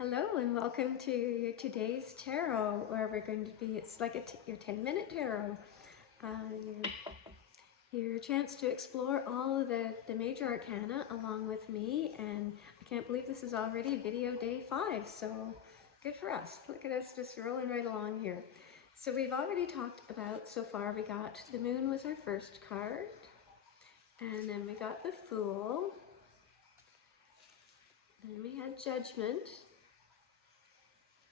Hello and welcome to today's tarot, where we're going to be, it's like your 10-minute tarot. Your chance to explore all of the major arcana along with me, and I can't believe this is already video day 5, so good for us. Look at us just rolling right along here. So we've already talked about, so far we got the moon was our first card, and then we got the Fool, then we had Judgment,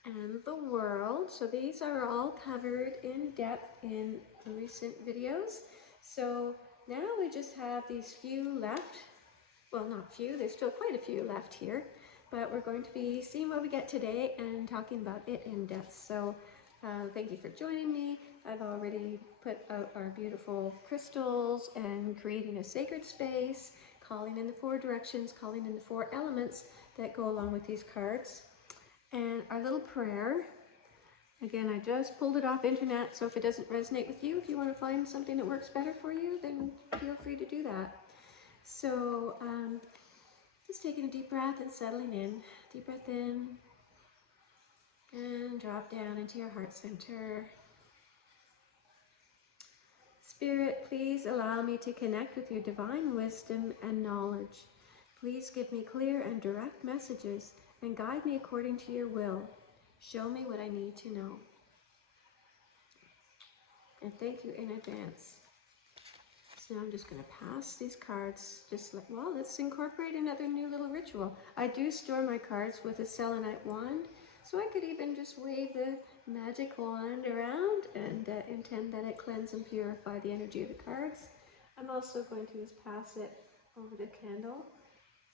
and the World. So these are all covered in depth in recent videos. So now we just have these few left. Well, not few, there's still quite a few left here, but we're going to be seeing what we get today and talking about it in depth. So thank you for joining me. I've already put out our beautiful crystals and creating a sacred space, calling in the 4 directions, calling in the 4 elements that go along with these cards. And our little prayer, again, I just pulled it off internet, so if it doesn't resonate with you, if you want to find something that works better for you, then feel free to do that. So just taking a deep breath and settling in. Deep breath in and drop down into your heart center. Spirit, please allow me to connect with your divine wisdom and knowledge. Please give me clear and direct messages and guide me according to your will. Show me what I need to know. And thank you in advance. So now I'm just going to pass these cards, just like, well, let's incorporate another new little ritual. I do store my cards with a selenite wand, so I could even just wave the magic wand around and intend that it cleanse and purify the energy of the cards. I'm also going to just pass it over the candle.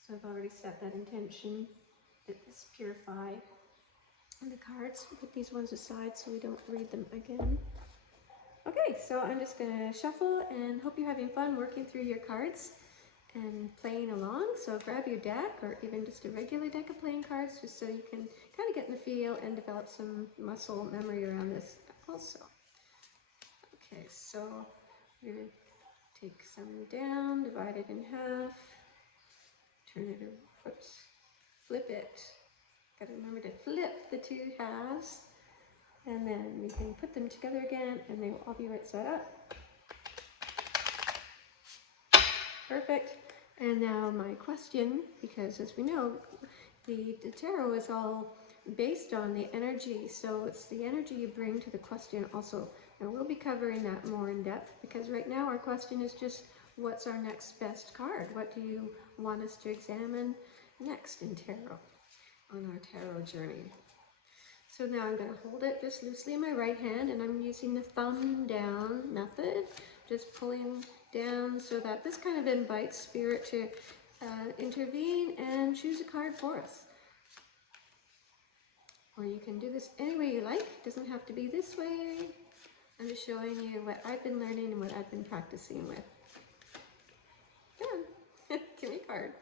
So I've already set that intention that this purify the cards. Put these ones aside so we don't read them again. Okay, so I'm just going to shuffle and hope you're having fun working through your cards and playing along. So grab your deck or even just a regular deck of playing cards just so you can kind of get in the feel and develop some muscle memory around this also. Okay, so we're going to take some down, divide it in half, turn it over, flip it. Got to remember to flip the 2 halves, and then we can put them together again, and they will all be right side up. Perfect. And now my question, because as we know, the tarot is all based on the energy, so it's the energy you bring to the question also. And we'll be covering that more in depth, because right now our question is just, what's our next best card? What do you want us to examine next in tarot, on our tarot journey? So now I'm going to hold it just loosely in my right hand, and I'm using the thumb down method, just pulling down so that this kind of invites Spirit to intervene and choose a card for us. Or you can do this any way you like. It doesn't have to be this way. I'm just showing you what I've been learning and what I've been practicing with. Come on, give me a card.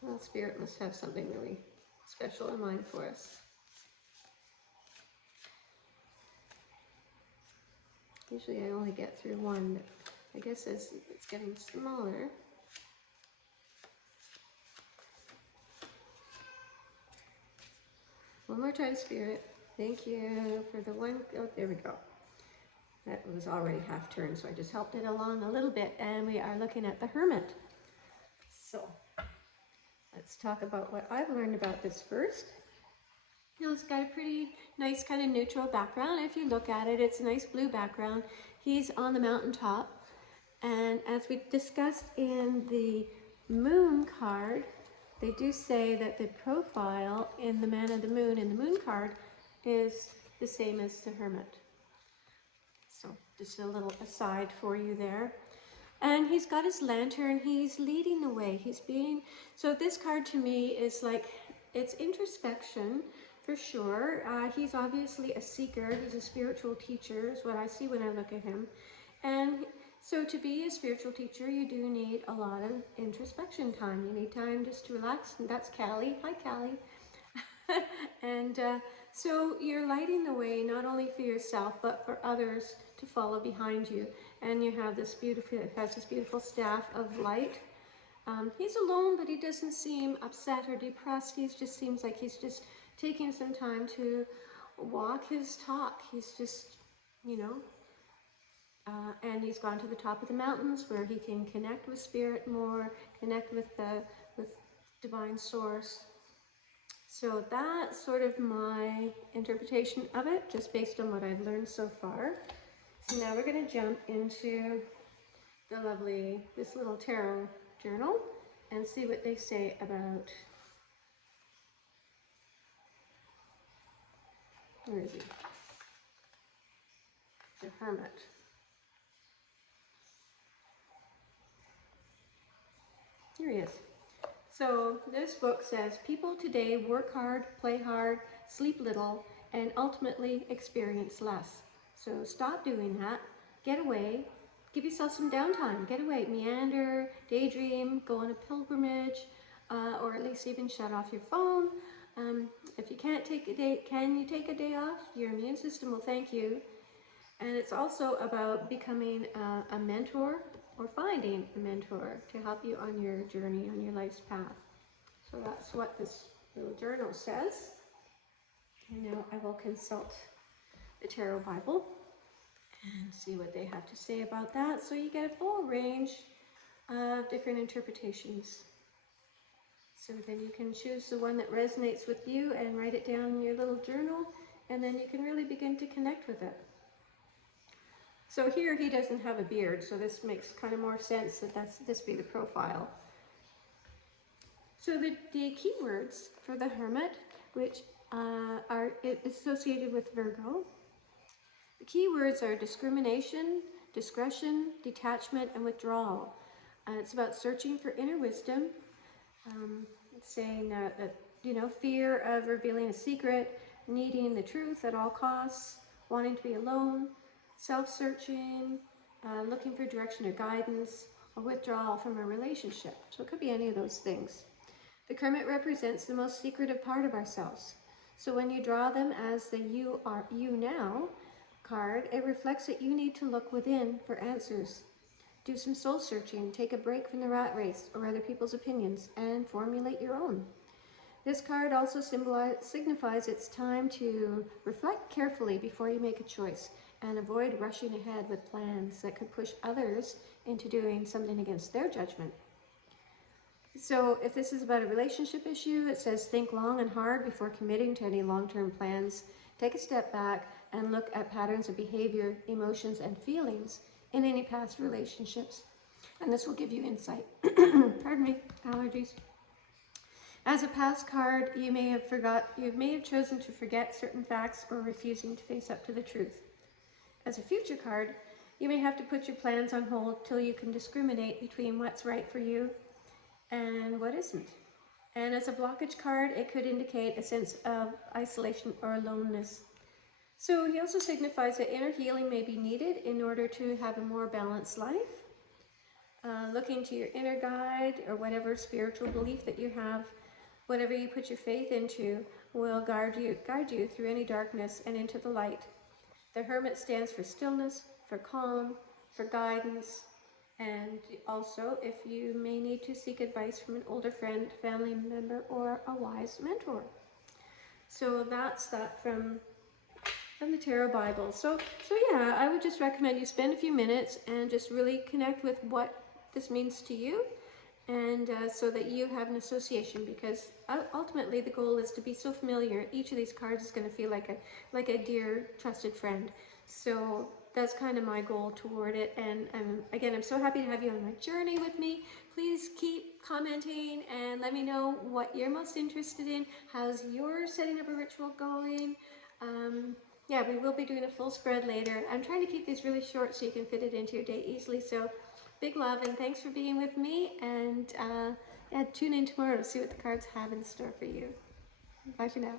Well, Spirit must have something really special in mind for us. Usually I only get through one, but I guess as it's getting smaller. One more time, Spirit. Thank you for the one. Oh, there we go. That was already half turned, so I just helped it along a little bit, and we are looking at the Hermit. So let's talk about what I've learned about this first. Now, it's got a pretty nice kind of neutral background. If you look at it, it's a nice blue background. He's on the mountaintop, and as we discussed in the Moon card, they do say that the profile in the Man of the Moon in the Moon card is the same as the Hermit. So just a little aside for you there. And he's got his lantern, he's leading the way, so this card to me is like, it's introspection for sure. He's obviously a seeker, he's a spiritual teacher is what I see when I look at him. And so to be a spiritual teacher, you do need a lot of introspection time. You need time just to relax, and that's Callie. Hi, Callie. And so you're lighting the way not only for yourself, but for others to follow behind you. And you have this beautiful, it has this beautiful staff of light He's alone, but he doesn't seem upset or depressed. He just seems like he's just taking some time to walk his talk. He's just, you know, and he's gone to the top of the mountains where he can connect with spirit more, connect with divine source. So that's sort of my interpretation of it, just based on what I've learned so far. So now we're going to jump into this little tarot journal and see what they say about, where is he? The Hermit. Here he is. So this book says, people today work hard, play hard, sleep little, and ultimately experience less. So stop doing that. Get away. Give yourself some downtime. Get away. Meander, daydream, go on a pilgrimage, or at least even shut off your phone. If you can't take a day, can you take a day off? Your immune system will thank you. And it's also about becoming a mentor, or finding a mentor to help you on your journey, on your life's path. So that's what this little journal says. And now I will consult the Tarot Bible and see what they have to say about that. So you get a full range of different interpretations. So then you can choose the one that resonates with you and write it down in your little journal, and then you can really begin to connect with it. So here he doesn't have a beard, so this makes kind of more sense that this be the profile. So the keywords for the Hermit, which are associated with Virgo, the keywords are discrimination, discretion, detachment, and withdrawal. It's about searching for inner wisdom. It's saying that, you know, fear of revealing a secret, needing the truth at all costs, wanting to be alone, self-searching, looking for direction or guidance, or withdrawal from a relationship. So it could be any of those things. The Hermit represents the most secretive part of ourselves. So when you draw them as the You Are You Now card, it reflects that you need to look within for answers. Do some soul searching, take a break from the rat race or other people's opinions, and formulate your own. This card also signifies it's time to reflect carefully before you make a choice, and avoid rushing ahead with plans that could push others into doing something against their judgment. So if this is about a relationship issue, it says think long and hard before committing to any long-term plans. Take a step back and look at patterns of behavior, emotions, and feelings in any past relationships. And this will give you insight. Pardon me, allergies. As a past card, you may have chosen to forget certain facts or refusing to face up to the truth. As a future card, you may have to put your plans on hold till you can discriminate between what's right for you and what isn't. And as a blockage card, it could indicate a sense of isolation or aloneness. So he also signifies that inner healing may be needed in order to have a more balanced life. Looking to your inner guide or whatever spiritual belief that you have, whatever you put your faith into, will guide you through any darkness and into the light. The Hermit stands for stillness, for calm, for guidance, and also if you may need to seek advice from an older friend, family member, or a wise mentor. So that's that from the Tarot Bible. So yeah, I would just recommend you spend a few minutes and just really connect with what this means to you, and so that you have an association, because ultimately the goal is to be so familiar. Each of these cards is going to feel like a dear, trusted friend. So that's kind of my goal toward it. And again, I'm so happy to have you on my journey with me. Please keep commenting and let me know what you're most interested in. How's your setting up a ritual going? Yeah, we will be doing a full spread later. I'm trying to keep these really short so you can fit it into your day easily. So big love and thanks for being with me. And yeah, tune in tomorrow to see what the cards have in store for you. Bye for now.